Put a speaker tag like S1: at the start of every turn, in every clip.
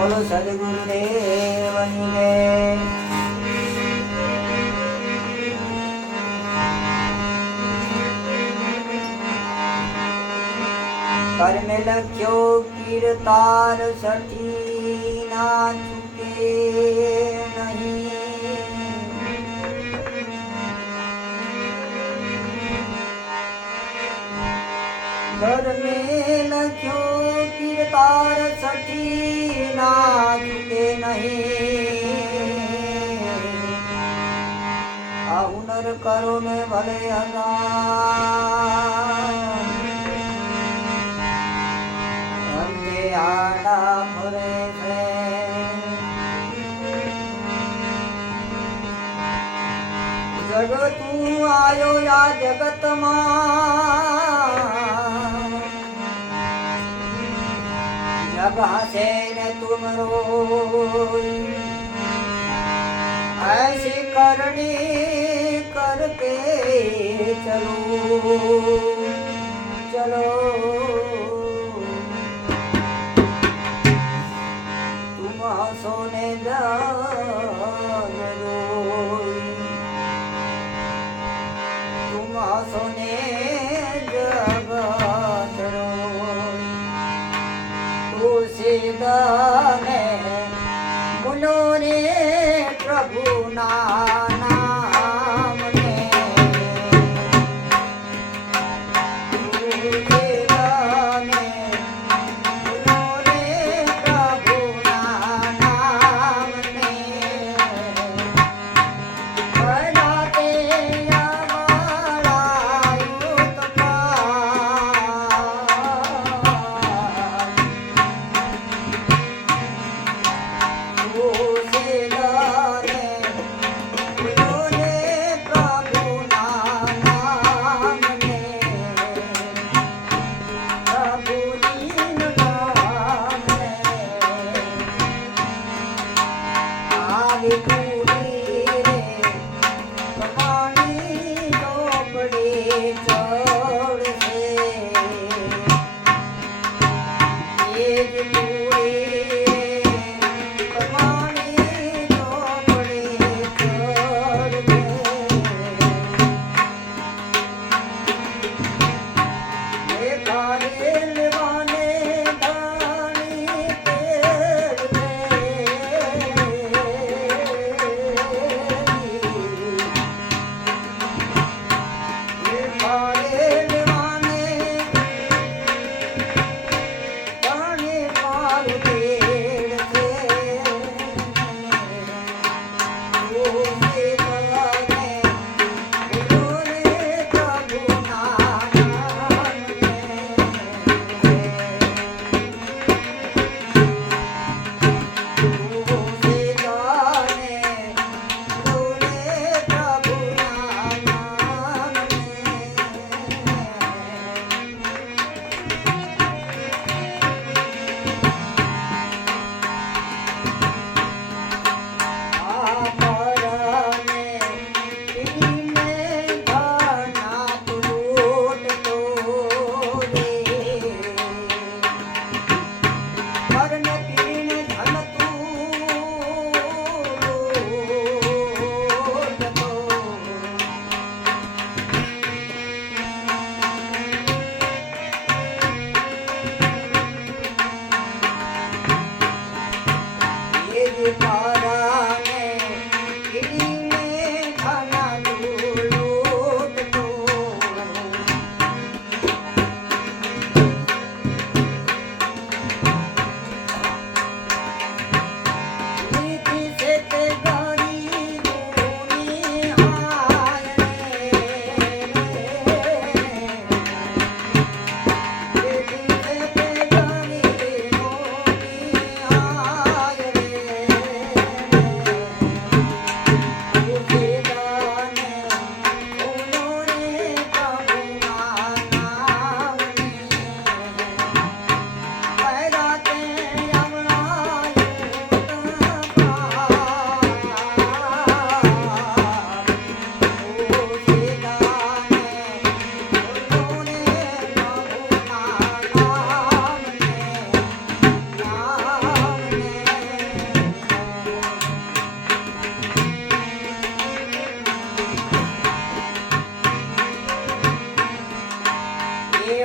S1: सदगुरदेव Carmel को कीर्तार सठी न લખ્યો કીર્તાર સઠી ના ચૂકે નહીં? આ હુનર કરો ને ભલે અંતે આડા ફરે છે. જગતું જગતમાં. જગ હસે ને તુમ રોય ऐसी करनी करके चलो चलो तुम हंसो ने जान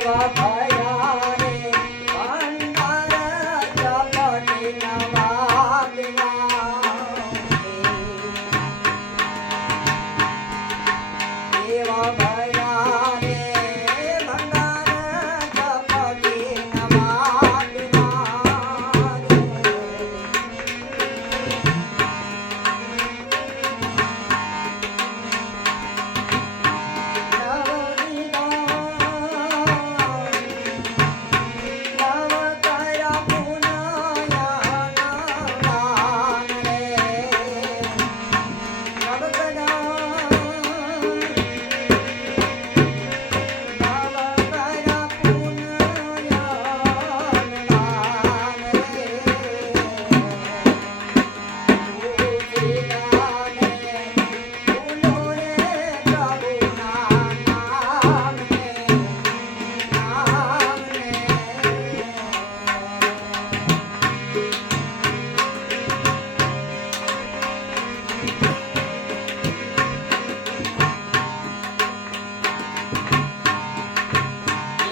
S1: Allah.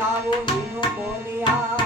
S1: આવો વિનો બોલ્યા.